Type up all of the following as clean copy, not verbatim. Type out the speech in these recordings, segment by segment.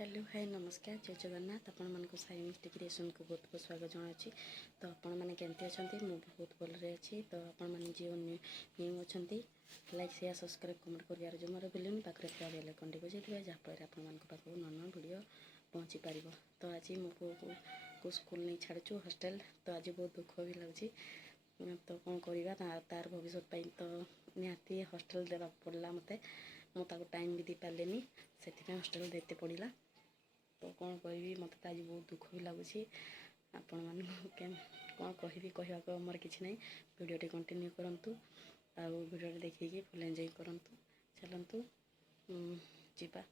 Hello hi नमस्कार जय जगन्नाथ आपण मानक साई मिस्टेक क्रिएशन को बहुत बहुत स्वागत जनावि। तो आपण मैंने केमती अच्छा मुझे बहुत भलरे अच्छी। तो आपण मैंने जो न्यू अच्छा लाइक शेयर सब्सक्राइब कमेंट कर जमार भूलुनि पाखे बेल आइकन टी बजाइए जहाँफल आप नूआ वीडियो पहुँची पार। तो आज मो पु को स्कूल नहीं छाड़ू हॉस्टल। तो आज बहुत दुख भी लगे। तो कौन करवा तार भविष्य तो निहाती हॉस्टल देवा पड़ा मत मुझे टाइम भी दी पारे से हॉस्टल देते पड़ा। तो कौन कहि मत आज बहुत दुख भी लगुच। आपण मान कौन कहवाक मोर किसी ना वीडियो कंटिन्यू करूँ वीडियो देखिए फुल एंजॉय करूँ। चलतु जीवा।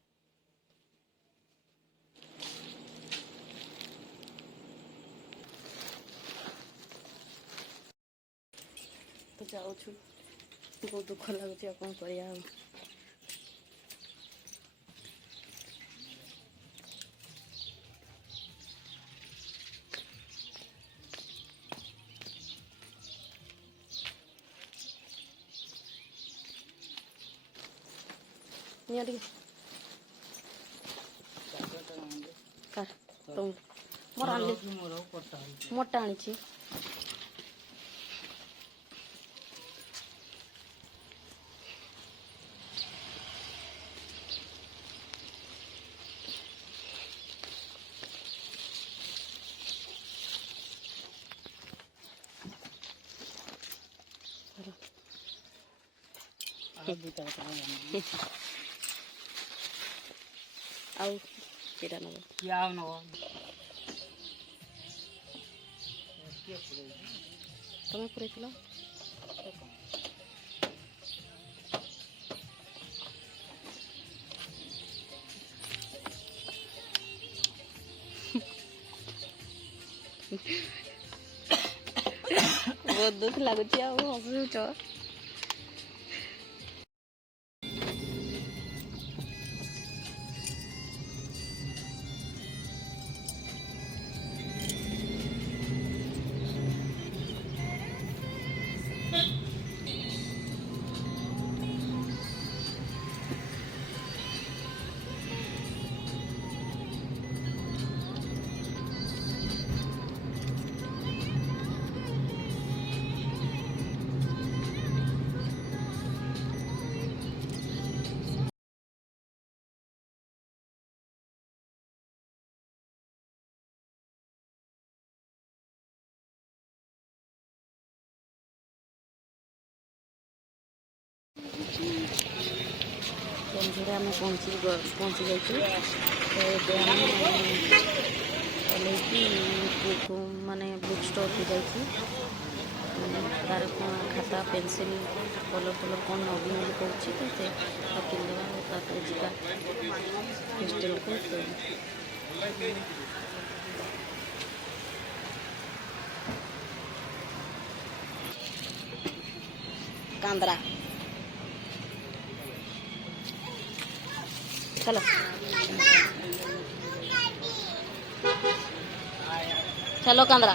तो जाऊँ बहुत दुख लगुच कौन कर। तुम मोटा आनी आउटा नब तुम पूरे बहुत दुख लगुच हसुच। केंझर आम पहुँची जाइए। माने बुक स्टोर को जाइए तार खाता पेनसिल कलर कलर कौन नबी नबी करुच्ची तो से किनदेवा जा हॉस्टेल को। तो कांद्रा चलो चलो कांद्रा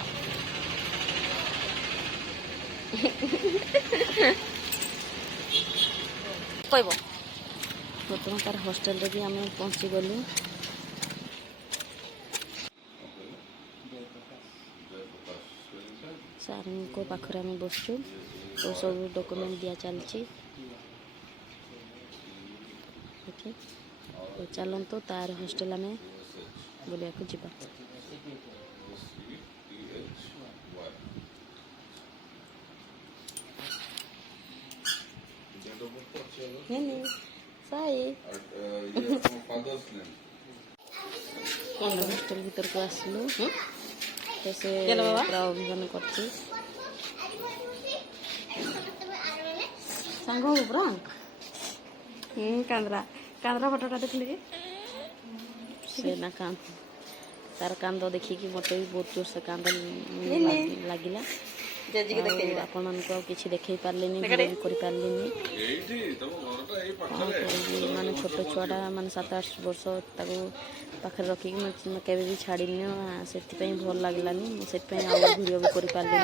कहब बर्तमान तार हॉस्टेल भी आम पहुँची गलु। सार को पाखरे आम बसचु तो सब डॉक्यूमेंट दिया चलची। तो चलतु तार हॉस्टेल आम बुलिया जा। हॉस्टेल भीतर को आसलु तो से अभिमान कर कांद्रा कांद्रा फटोटा देखिए से ना कांद तार कांद देखिकी मत भी बहुत जोर से कांद लगिला। आपण मानक किसी देखे पारे माने छोट छुआटा माने 7-8 वर्ष पाखे रखिक के भी छाड़ी से भल लगलानी से वीडियो भी कर पारे।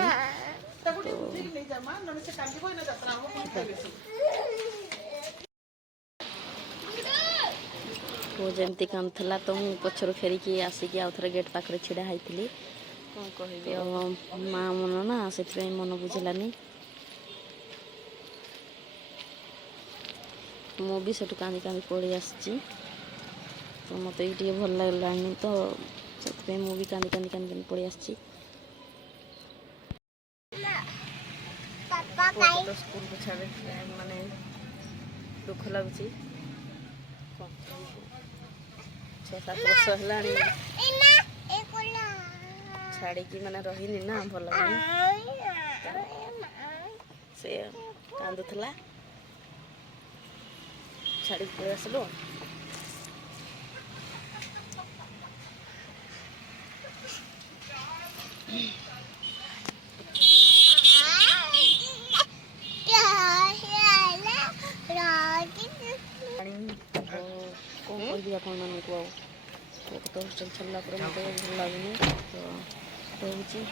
ପୁଅ ଯେମିତି କାନ୍ଦୁଥିଲା ତ ମୁଁ ପଛରୁ ଫେରିକି ଆସିକି ଆଉ ଥରେ ଗେଟ୍ ପାଖରେ ଛିଡ଼ା ହେଇଥିଲି। କ'ଣ କହିବି ଆଉ ମା ମନ ନା ସେଥିପାଇଁ ମନ ବୁଝିଲାନି। ମୁଁ ବି ସେଠୁ କାନ୍ଦି କାନ୍ଦି ପଳେଇ ଆସିଛି। ତ ମୋତେ ବି ଟିକେ ଭଲ ଲାଗିଲାନି ତ ସେଥିପାଇଁ ମୁଁ ବି କାନ୍ଦି କାନ୍ଦି କାନ୍ଦି କାନ୍ଦି ପଳେଇ ଆସିଛି। ପୁଅକୁ ତ ସ୍କୁଲକୁ ଛାଡ଼ି ମାନେ ଦୁଃଖ ଲାଗୁଛି। 6-7 ବର୍ଷ ହେଲାଣି ଛାଡ଼ିକି ମାନେ ରହିନି ନା ଭଲ ଲାଗୁନି। ସେ କାନ୍ଦୁଥିଲା ଛାଡ଼ିକି ପଳେଇ ଆସିଲୁ। କ'ଣ କହିବି ଆପଣମାନଙ୍କୁ ଆଉ ପୁଅକୁ ତ ହଷ୍ଟେଲ ଛାଡ଼ିଲା ପରେ ମୋତେ ଭଲ ଲାଗୁନି ତ ରହୁଛି।